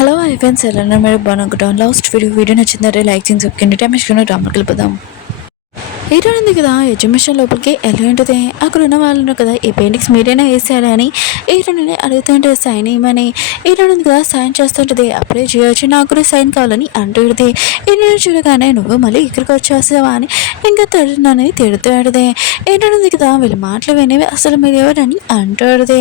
Hello hi friends ఎలా ఉన్నారు? మీరు బాగున్నాను. లాస్ట్ వీడియో నచ్చిందంటే లైక్ చేసి సబ్స్క్రైబ్ చేయండి. టైం డ్రామా కలిపదాం. హీరో ఉంది కదా ఎడ్యుకేషన్ లోపలికి ఎలా ఉంటుంది. అక్కడ ఉన్న వాళ్ళు ఉన్నారు కదా, ఈ పెయింటింగ్స్ మీరైనా వేసారా అని హీరోని అడుగుతుంటే సైన్ ఇవ్వమని. హీరో ఉంది కదా సైన్ చేస్తుంటుంది. అప్పుడే చేయొచ్చు, నాకు కూడా సైన్ కావాలని అంటుంది. హీరోని చూడగానే నువ్వు మళ్ళీ ఇక్కడికి వచ్చేస్తావా అని ఇంకా తడునని తిడుతుంది. హీరో ఉంది కదా వీళ్ళు మాటలు వినేవి, అసలు మీరు ఎవరని అంటుంది.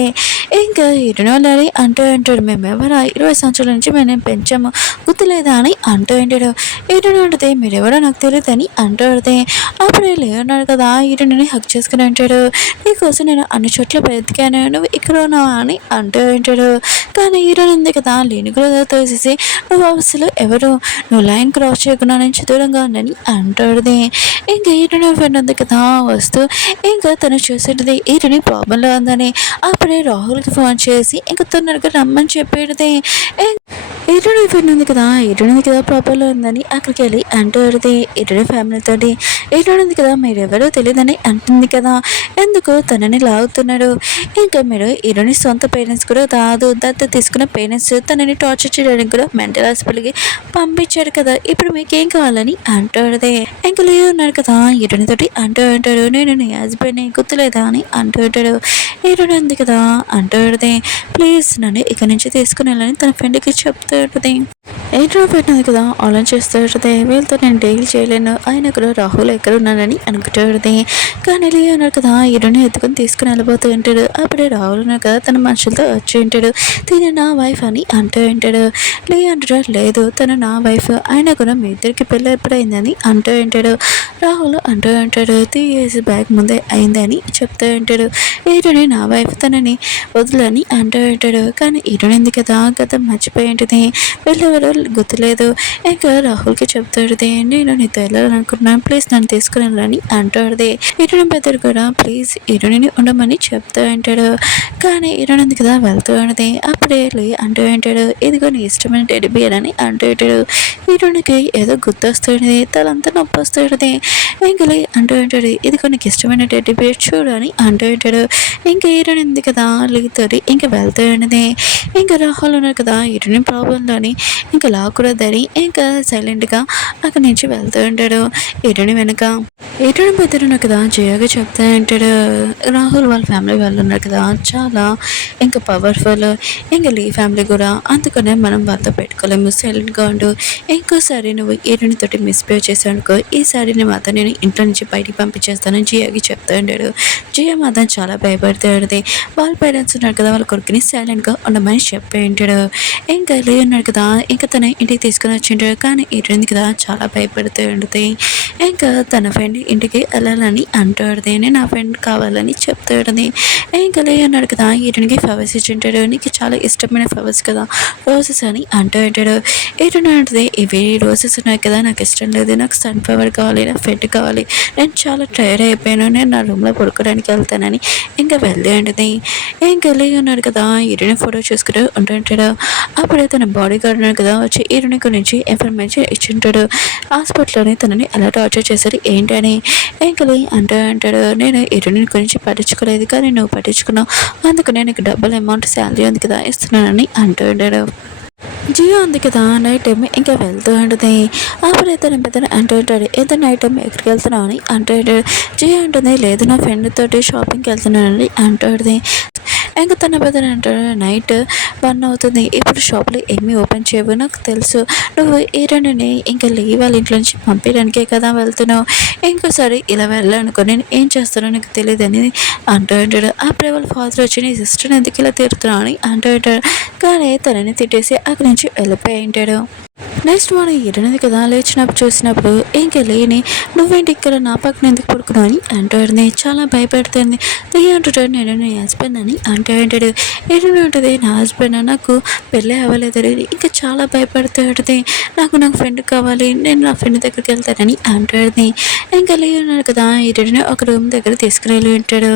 ఇంకా హీరోని వాళ్ళని అంటాడు, మేము ఎవరా 20 సంవత్సరాల నుంచి మేము పెంచాము గుర్తులేదా అని అంటూ ఉంటాడు. హీరోని అంటే మీరెవరో నాకు తెలియదని అంటుంది. అప్పుడే లేన్నాడు కదా హీరోని హక్ చేసుకుని ఉంటాడు. నీకోసం నేను అన్ని చోట్ల వెతికాను, నువ్వు ఇక్కడ ఉన్నావా అని అంటూ ఉంటాడు. కానీ హీరోని ఉంది కదా లేని కూడా తోసేసి నువ్వు అసలు ఎవరు, నువ్వు లైన్ క్రాస్ చేయకుండా నుంచి దూరంగా ఉందని అంటాడుది. ఇంకా హీరోని ఫ్రెండ్ ఉంది కదా వస్తూ ఇంకా తను చూసేది హీరోని ప్రాబ్లంలో ఉందని. అప్పుడే రాహుల్కి ఫోన్ చేసి ఇంకా తొందరగా రమ్మని చెప్పేది. హీరోని ఫ్రెండ్ ఉంది కదా ప్రాబ్లంలో ఉందని అక్కడికి వెళ్ళి అంటుంది హీరోని ఫ్యామిలీతో. హీరోని ఉంది కదా మీరెవరో తెలియదని అంటుంది కదా, ఎందుకు తనని లాగుతున్నాడు. ఇంకా మీరు హీరోని సొంత పేరెంట్స్ కూడా కాదు, దత్త తీసుకున్న పేరెంట్స్ తనని టార్చర్ చేయడానికి కూడా మెంటల్ హాస్పిటల్కి పంపించాడు కదా, ఇప్పుడు మీకేం కావాలని అంటుంది. ఇంకా లే ఉన్నాడు కదా హీరోని తోటి అంటూ ఉంటాడు, నేను నీ హస్బెండ్ని గుర్తులేదా అని అంటూ ఉంటాడు. హీరోని ఉంది కదా అంటుంది, ప్లీజ్ నన్ను ఇక్కడి నుంచి తీసుకుని వెళ్ళని తన ఫ్రెండ్కి చెప్తూ ఉంటుంది. హీరో పెట్టినది కదా ఆలోచన చేస్తూ ఉంటుంది, వీళ్ళతో నేను డీల్ చేయలేను, ఆయన కూడా రాహుల్ ఎక్కడ ఉన్నానని అనుకుంటాడు. కానీ లే అన్నాడు కదా హీరోని ఎత్తుకొని తీసుకుని వెళ్ళిపోతూ ఉంటాడు. అప్పుడే రాహుల్ ఉన్నారు కదా తన మనుషులతో వచ్చి ఉంటాడు, తిని నా వైఫ్ అని అంటూ ఉంటాడు. లే అంటాడు, లేదు తను నా వైఫ్, ఆయన కూడా మీ ఇద్దరికి పెళ్ళి ఎప్పుడైందని అంటూ ఉంటాడు. రాహుల్ అంటూ ఉంటాడు 3 years బ్యాక్ ముందే అయిందని చెప్తూ ఉంటాడు. హీరోని నా వైఫ్ తనని వదులని అంటూ ఉంటాడు. కానీ హీరోని ఉంది కదా గతం మర్చిపోయి ఉంటుంది, వీళ్ళెవరో గుర్తులేదు. ఇంకా రాహుల్కి చెప్తాడుది, నేను నీతో వెళ్ళాలనుకున్నాను, ప్లీజ్ నన్ను తీసుకుని వెళ్ళని అంటాడుది. హీరోని పెద్దరు కూడా ప్లీజ్ హీరోని ఉండమని చెప్తూ ఉంటాడు. కానీ హీరోని ఉంది కదా వెళ్తూ ఉంటుంది. అప్పుడే అంటూ ఉంటాడు, ఇదిగో నీ ఇష్టమైన టెడ్డీ బియర్ అని అంటూ ఉంటాడు. హీరోనికి ఏదో గుర్తొస్తుంది, తలంతా నొప్పి వస్తుంది. ఇంకా అంటూ ఉంటాడు, ఇదిగో నీకు ఇష్టమైన టెడ్డీ బియర్ చూడు అని అంటూ ఉంటాడు. ఇంకా హీరోని ఉంది కదా తోటి ఇంకా వెళ్తూ ఉన్నది. ఇంకా రాహుల్ ఉన్నారు కదా హీరోని ప్రాబ్లంలోని ఇంకా లాక్కూడదని ఇంకా సైలెంట్గా అక్కడి నుంచి వెళ్తూ ఉంటాడు. హీరోని వెనక హీరోని పెద్దరున్నారు కదా జయగా చెప్తూ ఉంటాడు, రాహుల్ వాళ్ళ ఫ్యామిలీ వాళ్ళు ఉన్నారు కదా చాలా ఇంకా పవర్ఫుల్, ఇంకా లీ ఫ్యామిలీ కూడా, అందుకనే మనం వాళ్ళతో పెట్టుకోలేము, సైలెంట్గా ఉండు, ఇంకోసారి నువ్వు హీరోని తోటి మిస్బిహేవ్ చేశావు అనుకో, ఈసారి నీ మాత్రం నేను ఇంట్లో నుంచి బయటికి పంపించేస్తానని జియాకి చెప్తూ ఉంటాడు. జియా మాత్రం చాలా భయపడుతూ ఉంటుంది. వాళ్ళ పేరెంట్స్ ఉన్నారు కదా వాళ్ళ కొడుకుని సైలెంట్గా ఉండమని చెప్పి ఉంటాడు. ఇంకా లే ఉన్నాడు కదా ఇంకా తన ఇంటికి తీసుకుని వచ్చింటాడు. కానీ హీరోయిన్ కదా చాలా భయపడుతూ ఉంటుంది. ఇంకా తన ఫ్రెండ్ ఇంటికి వెళ్ళాలని అంటాడుది, నేను నా ఫ్రెండ్ కావాలని చెప్తాడుది. ఇంకా లే అన్నాడు కదా హీరోయిన్కి ఫ్లవర్స్ ఇచ్చింటాడు, నీకు చాలా ఇష్టమైన ఫ్లవర్స్ కదా రోజెస్ అని అంటూ ఉంటాడు. హీరోయిన్ అంటుంది, ఇవి రోజెస్ ఉన్నాయి కదా నాకు ఇష్టం లేదు, నాకు సన్ఫ్లవర్ కావాలి, నా ఫ్రెండ్ కావాలి, నేను చాలా టైర్డ్ అయిపోయాను, నేను నా రూమ్లో పడుకోవడానికి వెళ్తానని ఇంకా వెళ్ళి ఉంటుంది. ఇంకా లే ఉన్నాడు కదా హీరోయిన్ ఫోటో చూసుకుంటూ ఉంటుంటాడు. అప్పుడే తన బాడీ గార్డ్ ఉన్నాడు కదా వచ్చి హీరోయిన్ గురించి ఇన్ఫర్మేషన్ ఇచ్చింటాడు. హాస్పిటల్లోని తనని ఎలా టార్చర్ చేశారు ఏంటని. ఎంకలి అంటూ అంటాడు, నేను హీరోయిన్ గురించి పట్టించుకోలేదు కానీ నువ్వు పట్టించుకున్నావు, అందుకు నేను నీకు డబ్బులు అమౌంట్ శాలరీ ఉంది కదా ఇస్తున్నానని అంటూ ఉంటాడు. జియో ఉంది కదా నైట్ టైం ఇంకా వెళ్తూ ఉంటుంది. అప్పుడు ఇతను అంటూ ఉంటాడు, ఇతను నైట్ టైం ఎక్కడికి వెళ్తున్నావు అని అంటూ ఉంటాడు. జియో అంటుంది, లేదు నా ఫ్రెండ్ తోటి షాపింగ్కి వెళ్తున్నానని అంటుంది. ఇంకా తన పెద్దలు అంటాడు, నైట్ 1 అవుతుంది, ఇప్పుడు షాప్లో ఏమీ ఓపెన్ చేయవు, నాకు తెలుసు నువ్వు హీరోయిన్ని ఇంకా వాళ్ళ ఇంట్లో నుంచి పంపించడానికే కదా వెళ్తున్నావు, ఇంకోసారి ఇలా వెళ్ళాలనుకో నేను ఏం చేస్తానో నాకు తెలియదు అని అంటూ ఉంటాడు. అప్పుడే వాళ్ళ ఫాదర్ వచ్చి నీ సిస్టర్ ఎందుకు ఇలా తిరుగుతున్నావు అని అంటూ ఉంటాడు. కానీ తనని తిట్టేసి అక్కడి నుంచి వెళ్ళిపోయి ఉంటాడు. నెక్స్ట్ మార్నింగ్ హీరోయిన్ కదా లేచినప్పుడు చూసినప్పుడు ఇంకా లేని నువ్వేంటి ఇక్కడ నా పక్కన ఎందుకు పడుకున్నావు అని అంటాడు. చాలా భయపెడుతుంది. అంటాడు, నేను నీ హస్బెండ్ అని అంటూ ఉంటాడు. హీరోయిన్ ఉంటుంది, నా హస్బెండ్ నాకు పెళ్ళి అవ్వలేదు ఇంకా చాలా భయపడుతుంది, నాకు ఫ్రెండ్ కావాలి, నేను నా ఫ్రెండ్ దగ్గరికి వెళ్తానని అంటాడు. ఇంకా ఉన్నాడు కదా హీరోయిన్ ఒక రూమ్ దగ్గర తీసుకుని వెళ్ళి ఉంటాడు.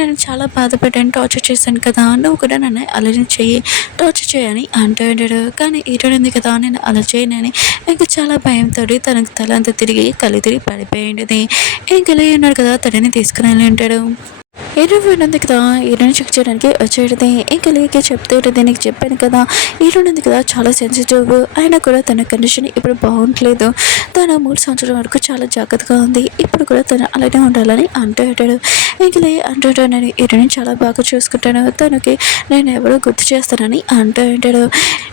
నేను చాలా బాధపడ్డాను, టార్చర్ చేశాను కదా, నువ్వు కూడా నన్ను అలర్జీ చెయ్యి, టార్చర్ చేయని అంటూ ఉంటాడు. కానీ హీరోయిన్ ఉంది కదా నేను అలా చేయనని ఇంకా చాలా భయంతో తనకు తల అంతా తిరిగి కళ్ళు తిరిగి పడిపోయింది. ఇంకా ఉన్నాడు కదా తనని తీసుకుని వెళ్ళి ఉంటాడు. హీరో ఉంది కదా హీరోని చెక్ చేయడానికి వచ్చేది. ఇంకా లేకే చెప్తే నీకు చెప్పాను కదా హీరోని ఉంది కదా చాలా సెన్సిటివ్, అయినా కూడా తన కండిషన్ ఇప్పుడు బాగుంటలేదు. తను 3 సంవత్సరాల వరకు చాలా జాగ్రత్తగా ఉంది. ఇప్పుడు కూడా తను అలానే ఉండాలని అంటాడు. ఇంకలే అంటాడు, నేను హీరోని చాలా బాగా చూసుకుంటాను, తనకి నేను ఎవరో గుర్తు చేస్తానని అంటాడు.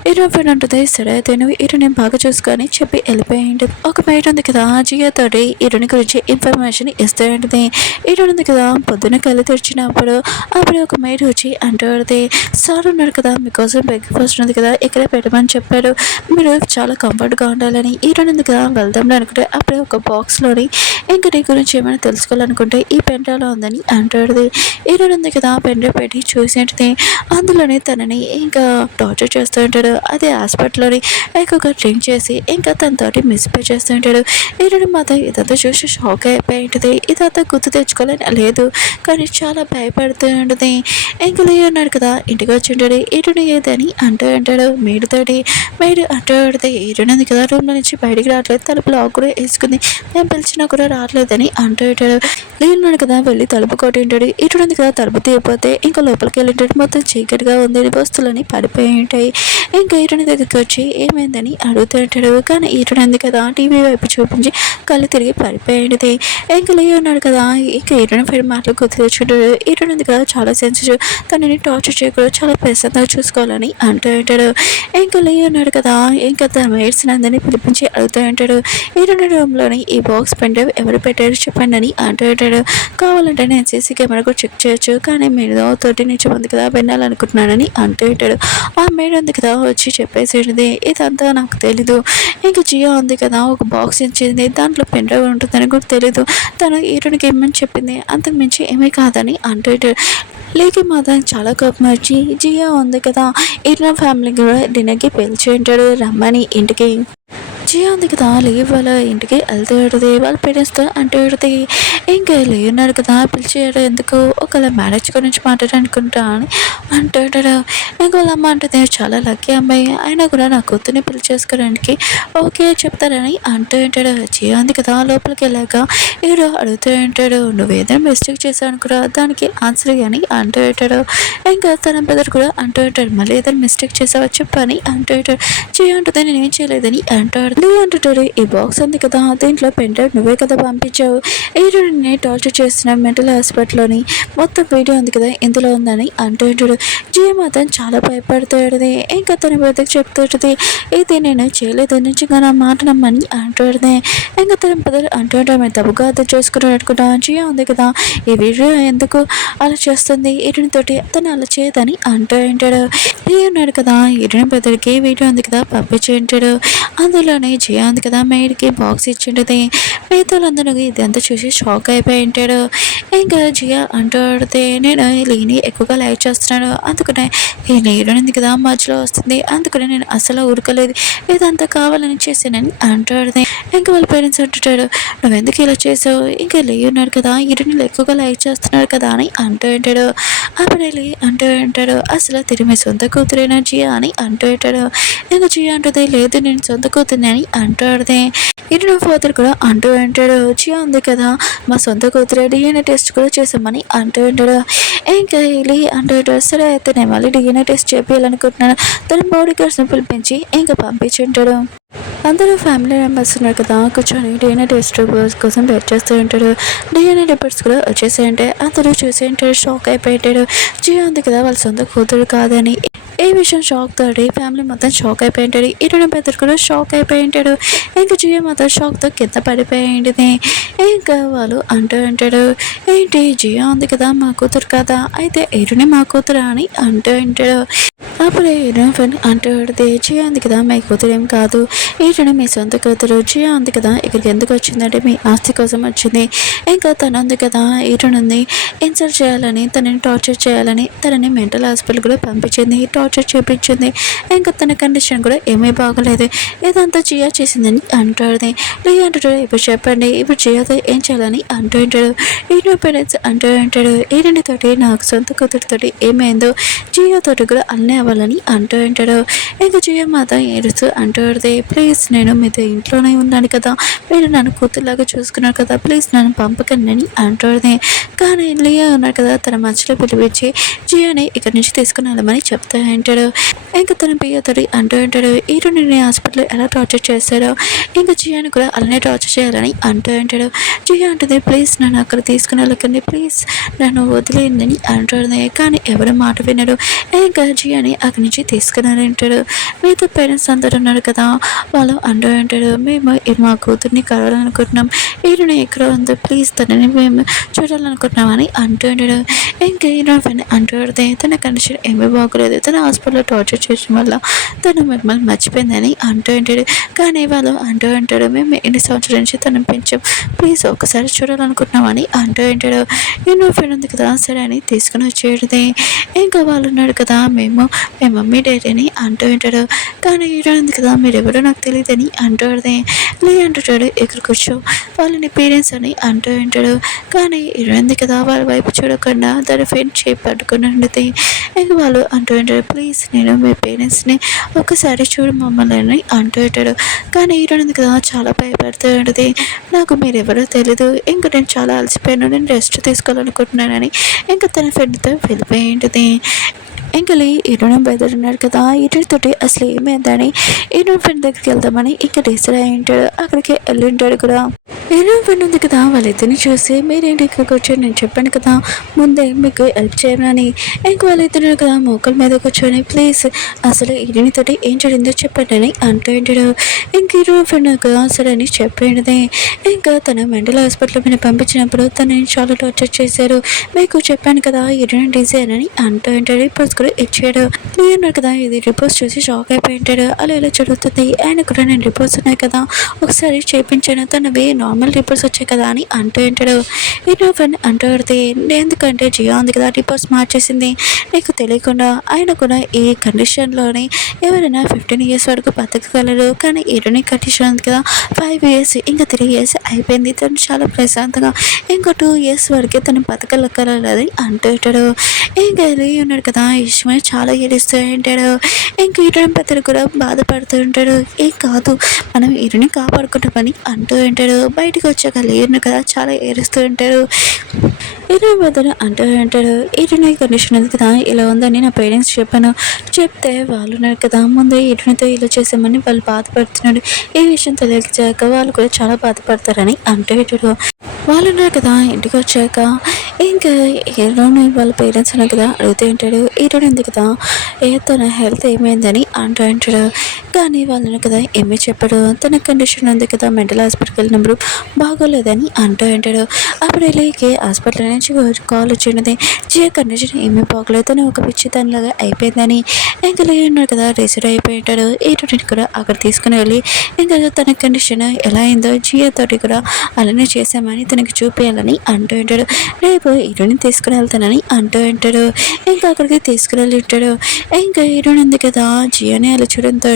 హీరో ఫ్రెండ్ ఉంటుంది, సరే అయితే నువ్వు హీరోని బాగా చూసుకొని చెప్పి వెళ్ళిపోయింది. ఒక బయట ఉంది కదా జియోతోటి హీరోని గురించి ఇన్ఫర్మేషన్ ఇస్తూ ఉంటుంది. హీరో ఉంది కదా పొద్దున్న కళ్ళు తెరిచినప్పుడు అప్పుడు ఒక మేడ్ వచ్చి అంటాడుది, సార్ ఉన్నాడు కదా మీకోసం బ్రేక్ఫాస్ట్ ఉంది కదా ఇక్కడ పెట్టమని చెప్పాడు, మీరు చాలా కంఫర్ట్గా ఉండాలని. హీరో ఉంది కదా వెళ్దాంలే అనుకుంటే అప్పుడే ఒక బాక్స్లోని ఇంకా నీ గురించి ఏమైనా తెలుసుకోవాలనుకుంటే ఈ పెండ్రైవ్లో ఉందని అంటాడుది. హీరో ఉంది కదా పెండ్రైవ్ పెట్టి చూసేటిది, అందులోనే తనని ఇంకా టార్చర్ చేస్తూ ఉంటాడు. అదే హాస్పిటల్లోని ఎక్కువగా డ్రింక్ చేసి ఇంకా తనతోటి మిస్పే చేస్తూ ఉంటాడు. హీరోని మాత్రం ఇదంతా చూసి షాక్ అయిపోయి ఉంటుంది. ఇదంతా గుర్తు తెచ్చుకోవాలని లేదు, కానీ చాలా భయపడుతూ ఉంటుంది. ఇంకా లే ఉన్నాడు కదా ఇంటికి వచ్చి ఉంటాడు. హీరోని ఏదని అంటూ ఉంటాడు మేడుతోటి. మేడు అంటూ ఉంటుంది, హీరోని ఉంది కదా రూమ్లో నుంచి బయటికి రావట్లేదు, తలుపు లాక్ కూడా వేసుకుంది, నేను పిలిచినా కూడా రావట్లేదని అంటూ ఉంటాడు. లేన్నాడు కదా వెళ్ళి తలుపు కొట్టి ఉంటాడు. హీరోని ఉంది కదా తలుపు తీయపోతే ఇంకా లోపలికి వెళ్ళి ఉంటాడు. మొత్తం చీకటిగా ఉంది, వస్తువులని పడిపోయి ఉంటాయి. ఇంకా హీరోని దగ్గరికి వచ్చి ఏమైందని అడుగుతూ ఉంటాడు. కానీ హీరోని ఉంది కదా టీవీ వైపు చూపించి కళ్ళు తిరిగి పడిపోయింది. ఇంకా లే ఉన్నాడు కదా ఇంకా హీరోని పేరు మాటలు గుర్తు తెచ్చుకుంటాడు. హీరోని ఉంది కదా చాలా సెన్సిటివ్, తనని టార్చర్ చేయకూడదు, చాలా ప్రశాంతంగా చూసుకోవాలని అంటూ ఉంటాడు. ఇంకా లే ఉన్నాడు కదా ఇంకా తన మేడ్స్ అందరినీ పిలిపించి అడుగుతూ ఉంటాడు. హీరోని రూమ్లోని ఈ బాక్స్ పెండ్రైవ్ ఎవరు పెట్టారు చెప్పండి అని అంటూ ఉంటాడు. కావాలంటే నేను సీసీ కెమెరా కూడా చెక్ చేయొచ్చు, కానీ మీరు తోటి నుంచి ఉంది కదా వినాలనుకుంటున్నానని అంటూ ఉంటాడు. ఆ మేడ ఉంది కదా వచ్చి చెప్పేసేది, ఇదంతా నాకు తెలీదు, ఇంకా జియో ఉంది కదా ఒక బాక్స్ ఇచ్చింది, దాంట్లో పెండ్రైవ్ ఉంటుందని కూడా తెలీదు, తను హీరోనికి ఏమని చెప్పింది, అంతకు మించి ఏమీ కాదని అంటాడు. లేకి మాత్రం చాలా కోపం వచ్చి జియో ఉంది కదా హీరో ఫ్యామిలీ కూడా డిన్నర్కి పిలిచి ఉంటాడు రమ్మని ఇంటికి. జియో ఉంది కదా లీవ్ వాళ్ళ ఇంటికి వెళ్తూ ఉంటుంది, వాళ్ళ పేరెంట్స్తో అంటూ ఉంటుంది. ఇంకా లీవ్ ఉన్నాడు కదా పిలిచాడు ఎందుకు, ఒకవేళ మ్యారేజ్ గురించి మాట్లాడాలనుకుంటా అని అంటాడు. ఇంకా వాళ్ళ అమ్మ అంటుంది, చాలా లక్కీ అమ్మాయి, అయినా కూడా నా కూతుర్ని పెళ్లి చేసుకోవడానికి ఓకే చెప్తారని అంటూ ఉంటాడు. జియో ఉంది కదా లోపలికి వెళ్ళాక హీరో అడుగుతూ ఉంటాడు, నువ్వు ఏదైనా మిస్టేక్ చేసావు అనుకురా దానికి ఆన్సర్ అని అంటూ ఉంటాడు. ఇంకా తన బ్రదర్ కూడా అంటూ ఉంటాడు, మళ్ళీ ఏదైనా మిస్టేక్ చేసావా చెప్పని అంటూ ఉంటాడు. జియో అంటుంది, నేనేం చేయలేదని అంటాడు. అంటాడు, ఈ బాక్స్ ఉంది కదా దీంట్లో పెండ్రైవ్ నువ్వే కదా పంపించావు, హీరోని టార్చర్ చేసిన మెంటల్ హాస్పిటల్లోని మొత్తం వీడియో ఉంది కదా ఇందులో ఉందని అంటూ ఉంటాడు. జియో మాత్రం చాలా భయపడుతుంది. ఇంకా తన బ్రదర్కి చెప్తుంటుంది, ఇది నేను చేయలేదు నిజంగా నా మాట నమ్మని అంటుంది. ఇంకా తన బ్రదర్ అంటూ ఉంటాడు, మేము తప్పుగా అర్థం చేసుకున్నాడు అనుకుంటా, జియో ఉంది కదా ఈ వీడియో ఎందుకు అలా చేస్తుంది హీరోని తోటి, తను అలా చేయదని అంటూ ఉంటాడు. హీరో ఉన్నాడు కదా హీరోని బ్రదర్కి వీడియో ఉంది కదా పంపించి ఉంటాడు. అందులోనే జియో ఉంది కదా మేడ్కి బాక్స్ ఇచ్చింటుంది. మిగతాలందరూ ఇదంతా చూసి షాక్ అయిపోయి ఉంటాడు. ఇంకా జియో అంటాడితే నేను లీని ఎక్కువగా లైక్ చేస్తున్నాను, అందుకనే ఈ హీరోని కదా మధ్యలో వస్తుంది, అందుకనే నేను అసలు ఊరుకోలేదు, ఇదంతా కావాలని చేసానని అంటాడు. ఇంకా వాళ్ళ పేరెంట్స్ అంటుంటాడు, నువ్వెందుకు ఇలా చేసావు, ఇంకా లీ ఉన్నాడు కదా హీరోని ఎక్కువగా లైక్ చేస్తున్నాడు కదా అని అంటూ ఉంటాడు. అప్పుడు వెళ్ళి అంటూ ఉంటాడు, అసలు తిరిగి సొంత కూతురేనా జియో అని అంటూ ఉంటాడు. ఇంకా జియో అంటుంది, లేదు నేను సొంత కూతుర్ని అని అంటాడుదే. హీరో ఫాదర్ కూడా అంటూ ఉంటాడు, జియో ఉంది కదా మా సొంత కూతురే, డిఎన్ఏ టెస్ట్ కూడా చేసామని అంటూ ఉంటాడు. ఇంకా వెళ్ళి అంటూ ఉంటాడు, సరే అయితే నేను మళ్ళీ డిఎన్ఏ టెస్ట్ చేయాలనుకుంటున్నాను, తన బాడీ గార్డ్స్ని పిలిపించి ఇంకా పంపించుంటాడు. అందరూ ఫ్యామిలీ మెంబర్స్ ఉన్నారు కదా కూర్చొని డిఎన్ఏ టెస్ట్ కోసం వెయిట్ చేస్తూ ఉంటాడు. డిఎన్ఏ రిపోర్ట్స్ కూడా వచ్చేసాయంటే అందరూ చూసి ఉంటాడు, షాక్ అయిపోయి ఉంటాడు. జియో ఉంది కదా వాళ్ళ సొంత కూతురు కాదని ఏ విషయం షాక్ తోటి ఫ్యామిలీ మొత్తం షాక్ అయిపోయి ఉంటాడు. హీరోని పెద్దరు కూడా షాక్ అయిపోయి ఉంటాడు. ఇంకా జియో మొత్తం షాక్తో కింద పడిపోయి ఉంటుంది. ఇంకా వాళ్ళు అంటూ ఉంటాడు, ఏంటి జియో ఉంది కదా మా కూతురు కదా, అయితే హీరోని మా కూతురు అని అంటూ ఉంటాడు. అప్పుడు హీరోయిన్ ఫ్రెండ్ అంటూ ఉంటుంది, జియో ఉంది కదా మీ కూతురు ఏం కాదు, హీరోని మీ సొంత కూతురు, జియో ఉంది కదా ఇక్కడికి ఎందుకు వచ్చిందంటే మీ ఆస్తి కోసం వచ్చింది. ఇంకా తను ఉంది కదా హీరోని ఇన్సల్ట్ చేయాలని, తనని టార్చర్ చేయాలని తనని మెంటల్ హాస్పిటల్ కూడా పంపించింది, టార్చర్ చేపించింది. ఇంకా తన కండిషన్ కూడా ఏమీ బాగలేదు, ఇదంతా జియో చేసిందని అంటాడు. లే అంటాడు, ఇప్పుడు చెప్పండి ఇప్పుడు జియోతో ఏం చేయాలని అంటూ ఉంటాడు. హీరో పేరెంట్స్ అంటూ ఉంటాడు, హీరోని తోటి నాకు సొంత కూతురుతోటి ఏమైందో జియో తోటి కూడా అన్నీ కావాలని అంటూ ఉంటాడు. ఇంకా జియా మాత ఏడుస్తూ అంటూ ఉంటుంది, ప్లీజ్ నేను మీతో ఇంట్లోనే ఉన్నాను కదా, మీరు నన్ను కూతురులాగా చూసుకున్నారు కదా, ప్లీజ్ నన్ను పంపకండి అని అంటుంది. కానీ లియా ఉన్నాడు కదా, తన మధ్యలో పిలిపించి జియాని ఇక్కడి నుంచి తీసుకుని వెళ్ళమని చెప్తూ ఉంటాడు. ఇంకా తన పియ్యతోటి అంటూ ఉంటాడు, ఈరోజు నేను హాస్పిటల్లో ఎలా టార్చర్ చేస్తాడో ఇంకా జియాని కూడా అలానే టార్చర్ చేయాలని అంటూ ఉంటాడు. జియా అంటుంది, ప్లీజ్ నన్ను అక్కడ తీసుకుని వెళ్ళకండి, ప్లీజ్ నన్ను వదిలేయండి అంటుంది. కానీ ఎవరు మాట వినడు. ఇంకా జియాని అక్కడి నుంచి తీసుకుని ఉంటాడు. మీతో పేరెంట్స్ అందరూ ఉన్నారు కదా, వాళ్ళు అంటూ ఉంటాడు, మేము మా కూతుర్ని కలవాలనుకుంటున్నాం, ఈరోజు ఎక్కడ ఉందో ప్లీజ్ తనని మేము చూడాలనుకుంటున్నామని అంటూ ఉంటాడు. ఇంకా ఈరోజు అంటూ ఉంటుంది, తన కండిషన్ ఏమీ బాగోలేదు, తన హాస్పిటల్లో టార్చర్ చేయడం వల్ల తను మిమ్మల్ని మర్చిపోయిందని అంటూ ఉంటాడు. కానీ వాళ్ళు అంటూ ఉంటాడు, మేము ఎన్ని సంవత్సరాల నుంచి తను పెంచాం, ప్లీజ్ ఒకసారి చూడాలనుకుంటున్నామని అంటూ ఉంటాడు. ఎన్నో ఫ్రెండ్ ఉంది కదా, సరే అని తీసుకుని వచ్చేది. ఇంకా వాళ్ళు ఉన్నాడు కదా, మేము మమ్మీ డాడీని అంటూ ఉంటాడు. కానీ ఈరోజు ఉంది కదా, మీరెవరో నాకు తెలియదని అంటూ ఉంటుంది. లే అంటుంటాడు, ఇక్కడ కూర్చో, వాళ్ళని పేరెంట్స్ అని అంటూ ఉంటాడు. కానీ ఈరోజు కదా, వాళ్ళ వైపు చూడకుండా తన ఫ్రెండ్ చేయి పట్టుకుని ఉంటుంది. ఇంకా వాళ్ళు అంటూ ఉంటాడు, ప్లీజ్ నేను మీ పేరెంట్స్ని ఒక్కసారి చూడు మమ్మల్ని అంటూ ఉంటాడు. కానీ ఈరోజు కదా, చాలా భయపడుతూ ఉంటుంది. నాకు మీరెవరో తెలీదు, ఇంకా నేను చాలా అలసిపోయాను, నేను రెస్ట్ తీసుకోవాలనుకుంటున్నానని ఇంకా తన ఫ్రెండ్తో వెళ్ళిపోయి ఉంటుంది. ఇంకా ఈరోజు బయలుదేరున్నాడు కదా, ఇటుతోటి అసలు ఏమైందని ఈరోజు ఫ్రెండ్ దగ్గరికి వెళ్దామని ఇంకా డిసైడ్ అయి ఉంటాడు. అక్కడికి వెళ్ళి ఉంటాడు కూడా. ఈరోజు ఫ్రెండ్ ఉంది కదా, వాళ్ళిద్దరిని చూసి మీరేంటి ఇక్కడికి వచ్చి నేను చెప్పాను కదా ముందే మీకు హెల్ప్ చేయమని. ఇంక వాళ్ళిద్దరు కదా మోకల మీద కూర్చొని ప్లీజ్ అసలు ఈయనతోటి ఏం జరిగిందో చెప్పండి అని అంటూ ఉంటాడు. ఇంక ఈరోజు ఫ్రెండ్ కదా సరే అని చెప్పేది. ఇంకా తన మెంటల్ హాస్పిటల్ మీద పంపించినప్పుడు తనని చాలా టార్చర్ చేశారు, మీకు చెప్పాను కదా ఈరోజు డిజైన్ అని అంటూ ఉంటాడు. రిపోర్ట్స్ కూడా ఇచ్చాడు. అన్నాడు కదా, ఇది రిపోర్ట్స్ చూసి షాక్ అయిపోయి ఉంటాడు. అలా ఇలా జరుగుతుంది, ఆయన కూడా నేను రిపోర్ట్స్ ఉన్నాయి కదా ఒకసారి చేయించాను, తనవి నార్మల్ రిపోర్ట్స్ వచ్చాయి కదా అని అంటూ ఉంటాడు. ఈరోజు అంటూ పడితే ఎందుకంటే జియా ఉంది కదా రిపోర్ట్స్ మార్చేసింది, నీకు తెలియకుండా ఆయన కూడా ఈ కండిషన్లోనే ఎవరైనా 15 years వరకు బతకగలరు, కానీ ఈరోజు కండిషన్ ఉంది కదా 5 years ఇంకా 3 years అయిపోయింది, తను చాలా ప్రశాంతంగా ఇంకో 2 years వరకే తను బతకగలగలని అంటూ ఉంటాడు. ఇంకా ఉన్నాడు కదా, ఇష్టమని చాలా ఏడుస్తూ ఉంటాడు. ఇంకా ఈరోజు పెద్దలు కూడా బాధపడుతూ ఉంటాడు. ఏం కాదు మనం ఈరుని కాపాడుకుంటామని అంటూ ఉంటాడు. బయటకు వచ్చాక లేరును కదా చాలా ఏడుస్తూ ఉంటాడు. ఈరోజు పెద్దలు అంటూ ఉంటాడు, ఈరుని కండిషన్ ఉంది కదా ఇలా ఉందని నా పేరెంట్స్ చెప్పాను, చెప్తే వాళ్ళు ఉన్నారు కదా ముందు ఈరునితో ఇలా చేసామని వాళ్ళు బాధపడుతున్నాడు, ఈ విషయం తెలియచాక వాళ్ళు కూడా చాలా బాధపడతారని అంటూ ఉంటాడు. వాళ్ళు ఉన్నారు కదా ఇంటికి వచ్చాక ఇంకా హీరోని వాళ్ళ పేరెంట్స్ ఉన్నారు కదా అడుగుతూ ఉంటాడు, హీరోని ఉంది కదా తన హెల్త్ ఏమైందని అంటూ ఉంటాడు. కానీ వాళ్ళని కదా ఏమీ చెప్పాడు, తన కండిషన్ ఉంది కదా మెంటల్ హాస్పిటల్కి వెళ్ళినప్పుడు బాగోలేదని అంటూ ఉంటాడు. అప్పుడు వెళ్ళి హాస్పిటల్ నుంచి కాల్ వచ్చినది, జియో కండిషన్ ఏమీ బాగోలేదు, తను ఒక పిచ్చి దానిలాగా అయిపోయిందని. ఇంకా ఉన్నాడు కదా డిసైడ్ అయిపోయి ఉంటాడు. హీరోని కూడా అక్కడ తీసుకుని వెళ్ళి ఇంకా తన కండిషన్ ఎలా అయిందో జియో తోటి కూడా అలానే చేసామని తనకి చూపించాలని అంటూ ఉంటాడు. రేపు హీరోని తీసుకుని వెళ్తానని అంటూ ఉంటాడు. ఇంకా అక్కడికి తీసుకుని వెళ్ళి ఉంటాడు. ఇంకా హీరోని ఉంది కదా జియోని అలా చూడడంతో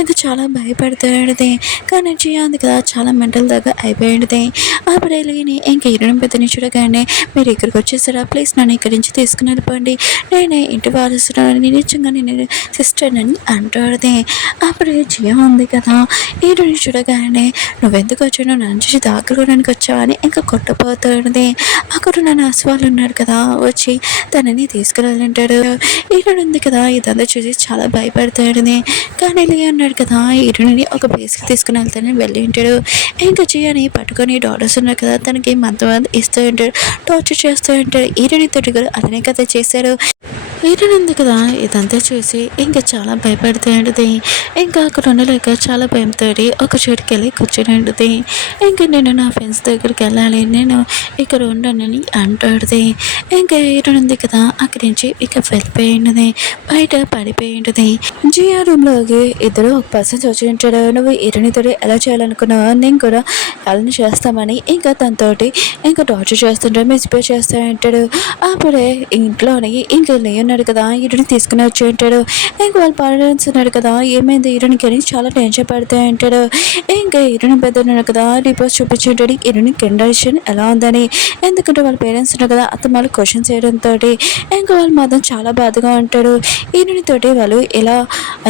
ఇంకా చాలా భయపడుతుంది. కానీ జియో ఉంది కదా చాలా మెంటల్ దగ్గర అయిపోయింది. అప్పుడు వెళ్ళి ఇంకా హీరోని పెద్దని చూడగానే మీరు ఇక్కడికి వచ్చేసారా, ప్లీజ్ నన్ను ఇక్కడి నుంచి తీసుకుని వెళ్ళిపోండి, నేనే ఇంటి వారసురాలని నిజంగా నేను సిస్టర్ అని అంటాడు. అప్పుడు జియో ఉంది కదా హీరోని చూడగానే నువ్వెందుకు వచ్చావు, నన్ను చూసి దాక్కుకోవడానికి వచ్చావని ఇంకా కొట్టపోతుంది. అక్కడ నా నర్సు వాళ్ళు ఉన్నారు కదా వచ్చి తనని తీసుకురాలంటాడు. హీరోని ఉంది కదా ఇదంతా చూసి చాలా భయపడతాడు. కానీ ఉన్నాడు కదా హీరోని ఒక ప్లేస్కి తీసుకుని వెళ్తానని వెళ్ళి ఉంటాడు. ఇంకా జియోని పట్టుకొని డాటర్స్ ఉన్నారు కదా తనకి మంత్రం ఇస్తూ ఉంటాడు, టార్చర్ చేస్తూ ఉంటాడు. హీరోని తోటి కూడా అలానే కదా చేశారు. హీరోని ఉంది కదా ఇదంతా చూసి ఇంకా చాలా భయపడుతూ ఉంటుంది. ఇంకా అక్కడ ఉండలేక చాలా భయంతో ఒక చోటుకి వెళ్ళి కూర్చొని ఉంటుంది. ఇంకా నేను నా ఫ్రెండ్స్ దగ్గరికి వెళ్ళాలి, నేను ఇక్కడ ఉండనని అంటాడుది. ఇంకా హీరోని ఉంది కదా అక్కడి నుంచి ఇక వెళ్ళిపోయి ఉంటుంది, బయట పడిపోయి ఉంటుంది. జియో రూమ్లోకి ఇద్దరు ఒక పర్సన్స్ వచ్చి ఉంటాడు. నువ్వు హీరోనితో ఎలా చేయాలనుకున్నావా, నేను కూడా అలానే చేస్తామని ఇంకా తనతోటి ఇంకా టార్చర్ చేస్తుంటాడు. మీ డిస్ప్లే చేస్తూ ఉంటాడు. అప్పుడే ఇంట్లోని ఇంకా ఉన్నాడు కదా హీరోని తీసుకుని వచ్చి ఉంటాడు. ఇంక వాళ్ళ పేరెంట్స్ ఉన్నాడు కదా ఏమైంది హీరోనికి అని చాలా టెన్షన్ పడుతూ ఉంటాడు. ఇంకా హీరోని పెద్ద ఉన్నాడు కదా రిపోర్ట్స్ చూపించేటాడు హీరోని కండిషన్ ఎలా ఉందని. ఎందుకంటే వాళ్ళ పేరెంట్స్ ఉన్నారు కదా అతను వాళ్ళు క్వశ్చన్స్ చేయడంతో ఇంకా వాళ్ళు మాత్రం చాలా బాధగా ఉంటాడు. హీరోని తోటి వాళ్ళు ఎలా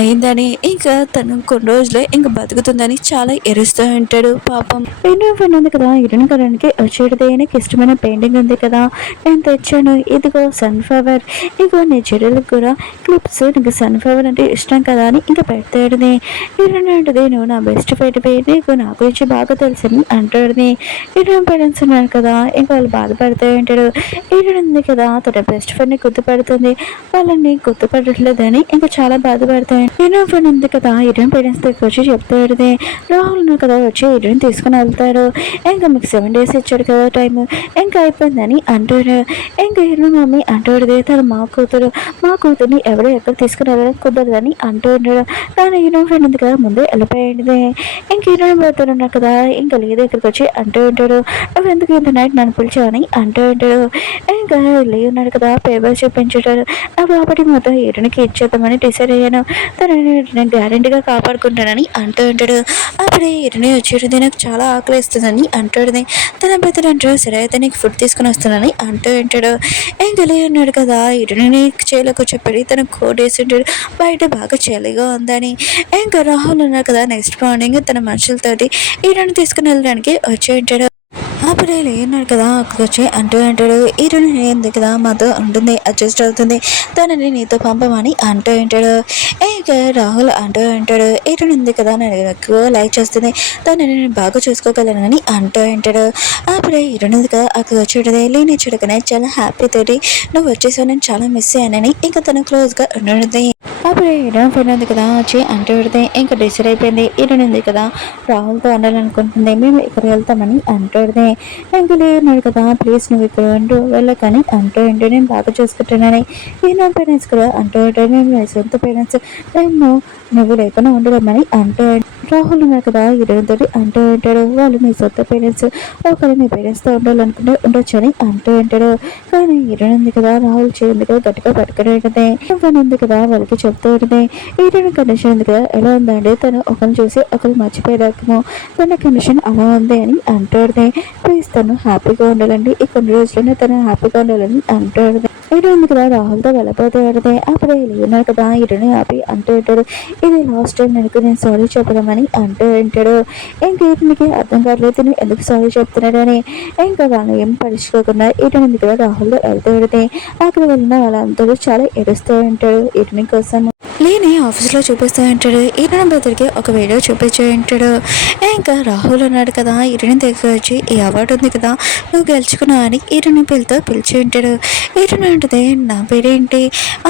అయిందని ఇంకా తను కొన్ని రోజులే ఇంకా బతుకుతుందని చాలా ఎరుస్తూ ఉంటాడు. పాపం హీరో ఫ్రెండ్ ఉంది కదా హీరోని కడానికి వచ్చేటిది నాకు ఇష్టమైన పెయింటింగ్ ఉంది కదా నేను తెచ్చాను ఇదిగో సన్ఫ్లవర్ ఇగో నీ చెల్లెలకు కూడా క్లిప్స్ నీకు సన్ఫ్లవర్ అంటే ఇష్టం కదా అని ఇంకా పెడతాడుది. హీరోని అంటది నువ్వు నా బెస్ట్ ఫ్రెండ్ నీకు నా గురించి బాగా తెలుసని అంటాడుది. హీరోయిన్ పేరెంట్స్ ఉన్నారు కదా ఇంకా వాళ్ళు బాధపడుతూ ఉంటాడు. హీరోయిన్ ఉంది కదా తన బెస్ట్ ఫ్రెండ్ని గుర్తుపడుతుంది వాళ్ళని గుర్తుపడట్లేదని ఇంకా చాలా బాధపడతాయి. హీరోయిన్ ఫ్రెండ్ ఉంది కదా హీరోయిన్ పేరెంట్స్ దగ్గర వచ్చి చెప్తాడుది రాహుల్ ఉన్నారు కదా వచ్చి హీరోయిన్ తీసుకుని వెళ్తారు. ఇంకా మీకు 7 days ఇచ్చాడు కదా టైం ఇంకా అయిపోయిందని అంటాడు. ఇంకా హీరో మమ్మీ అంటాడుది తను మా కూతుర్ని ఎవరో ఎక్కడ తీసుకుని వెళ్ళడం కుదరదని అంటూ ఉంటాడు. కానీ హీరో ఫ్రెండ్ ఉంది కదా ముందే వెళ్ళిపోయింది. ఇంక హీరోయిన్ పోతాడు ఉన్నారు కదా ఇంకా లీ దగ్గరికి వచ్చి అంటూ ఉంటాడు నువ్వు ఎందుకు ఇంత నైట్ నన్ను పిలిచావని అంటూ ఉంటాడు. ఇంకా లీ ఉన్నాడు కదా పేపర్ చూపించాడు నా ప్రాపర్టీ మొత్తం హీరోనికి ఇచ్చేద్దామని డిసైడ్ అయ్యాను తనని నేను గ్యారెంటీగా కాపాడుకుంటానని అంటూ ఉంటాడు. అప్పుడే హీరోని వచ్చేది నాకు చాలా ఆకలిస్తుందని అంటాడుది. తన పెద్దలు అంటాడు సరే అయితే నీకు ఫుడ్ తీసుకుని వస్తానని అంటూ ఉంటాడు. ఇంకా లీ ఉన్నాడు కదా హీరోని చేలో కూర్చోపెట్టి తన కోట్ వేసి ఉంటాడు బయట బాగా చలిగా ఉందని. ఇంకా రాహుల్ ఉన్నాడు కదా నెక్స్ట్ మార్నింగ్ తన మనుషులతోటి హీరోని తీసుకుని వెళ్ళడానికి వచ్చి ఉంటాడు. అప్పుడే లేనాడు కదా అక్కడికి వచ్చి అంటూ అంటాడు హీరోని ఏంది కదా మాతో ఉంటుంది అడ్జస్ట్ అవుతుంది తనని నీతో పంపమని అంటూ ఉంటాడు. ఇంకా రాహుల్ అంటూ ఉంటాడు హీరోని ఉంది కదా నేను ఎక్కువ లైక్ చేస్తుంది తనని నేను బాగా చూసుకోగలనని అంటూ ఉంటాడు. అప్పుడే హీరోని ఉంది కదా అక్కడికి వచ్చేటది లేని చూడకనే చాలా హ్యాపీ తోటి నువ్వు వచ్చేసావు నేను చాలా మిస్ అయ్యానని ఇంకా తను క్లోజ్గా ఉండేది. అప్పుడు హీరోయిన్ ఫ్రెండ్ ఉంది కదా వచ్చి అంటూ పెడితే ఇంకా డిసైడ్ అయిపోయింది హీరోయిన్ ఉంది కదా రాహుల్తో ఉండాలనుకుంటుంది మేము ఇక్కడ వెళ్తామని అంటూ పెడితే ఇంకా లేనాడు కదా ప్లీజ్ నువ్వు ఇక్కడ ఉంటూ వెళ్ళకని అంటూ ఉంటే నేను బాగా చూసుకుంటున్నాను హీరోయిన్ పేరెంట్స్ కూడా అంటూ ఉంటాడు మేము నా సొంత పేరెంట్స్ మేము నువ్వు లేకుండా ఉండలేమని అంటూ రాహుల్ ఉన్నారు కదా హీరోయిన్ తోటి అంటూ ఉంటాడు వాళ్ళు మీ సొంత పేరెంట్స్ ఒకరు మీ పేరెంట్స్తో ఉండాలనుకుంటే ఉండొచ్చు అని అంటూ ఉంటాడు. కానీ హీరోయిన్ ఉంది కదా రాహుల్ చేయండి కదా గట్టిగా పట్టుకునే కదా ఉంది కదా వాళ్ళకి చెప్తూ ఉంటుంది హీరోయిన్ కండిషన్ ఉంది కదా ఎలా ఉందండి తను ఒకరిని చూసి ఒకరు మర్చిపోయేదాకేమో తన కండిషన్ అలా ఉంది అని అంటాడుది. ప్లీజ్ తను హ్యాపీగా ఉండాలండి ఈ కొన్ని రోజుల్లోనే తను హ్యాపీగా ఉండాలని అంటాడుది. హీరోయిన్ ఉంది కదా రాహుల్తో వెళ్ళిపోతూ ఉంటుంది. అప్పుడే ఉన్నారు కదా హీరోని హ్యాపీ అంటూ ఉంటాడు ఇది లాస్ట్ టైం నేను సారీ చెప్పడమని అంటూ ఉంటాడు. ఇంకా హీరోనికి అర్థం కావట్లేదు తిని ఎందుకు సారీ చెప్తున్నాడు అని ఇంకా వాళ్ళు ఏం పరుచుకోకుండా హీరోయిన్ ఉంది కదా రాహుల్తో వెళ్తూ ఉంటుంది. అక్కడ వెళ్ళిన వాళ్ళందరూ చాలా ఏడుస్తూ ఉంటాడు హీరోని కోసం. లేని ఆఫీస్లో చూపిస్తూ ఉంటాడు హీరోయిన్ బ్రదర్కి ఒక వీడియో చూపించే ఉంటాడు. ఇంకా రాహుల్ ఉన్నాడు కదా హీరోయిన్ దగ్గర వచ్చి ఈ అవార్డు ఉంది కదా నువ్వు గెలుచుకున్నావు అని హీరోయిన్ పేరుతో పిలిచి ఉంటాడు. హీరోయిన్ అంటే నా పేరేంటి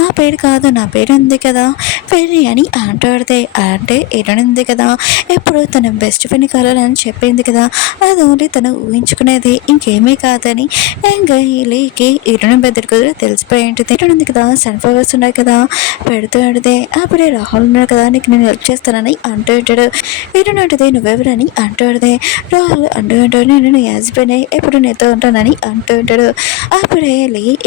ఆ పేరు కాదు నా పేరు ఉంది కదా ఫెర్రీ అని అంటాడితే అంటే హీరోయిన్ ఉంది కదా ఎప్పుడు తన బెస్ట్ ఫ్రెండ్ కలాలని చెప్పింది కదా అది ఓన్లీ తను ఊహించుకునేది ఇంకేమీ కాదని ఇంకా వీళ్ళకి హీరోయిన్ బెదర్ తెలిసిపోయి ఉంటుంది. హీరోయిన్ ఉంది కదా సన్ఫ్లవర్స్ ఉన్నాయి కదా పెడుతూ ఉంటుంది. అప్పుడే రాహుల్ ఉన్నాడు కదా నీకు నేను హెల్ప్ చేస్తానని అంటూ ఉంటాడు. హీరోయిన్ అంటుంది నువ్వెవరని అంటాడుదే రాహుల్ అంటూ ఉంటాడు నేను నీ హస్బెండ్ ఎప్పుడు నీతో ఉంటానని అంటూ ఉంటాడు. అప్పుడే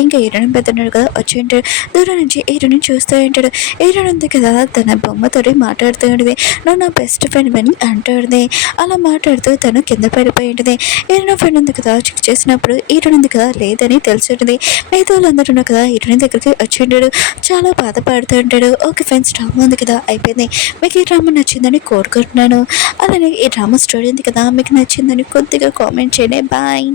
ఇంకా హీరోయిన్ పెద్దన్నాడు కదా వచ్చి ఉంటాడు దూరం నుంచి హీరోయిన్ చూస్తూ ఉంటాడు. హీరోయిన్ ఉంది కదా తన బొమ్మతోటి మాట్లాడుతూ ఉంటుంది నువ్వు నా బెస్ట్ ఫ్రెండ్ అని అంటాడుది. అలా మాట్లాడుతూ తను కింద పడిపోయి ఉంటుంది. హీరోయిన్ ఫ్రెండ్ ఉంది కదా చెక్ చేసినప్పుడు హీరోయిన్ ఉంది కదా లేదని తెలిసి ఉంటుంది. మిగతా వాళ్ళందరూ ఉన్నారు కదా హీరోయిన్ దగ్గరికి వచ్చి ఉంటాడు చాలా బాధపడుతూ ఉంటాడు. ఓకే ఫ్రెండ్స్ డ్రామా ఉంది కదా అయిపోయింది మీకు ఈ డ్రామా నచ్చిందని కోరుకుంటున్నాను. అలానే ఈ డ్రామా స్టోరీ ఉంది కదా మీకు నచ్చిందని కొద్దిగా కామెంట్ చేయండి. బాయ్.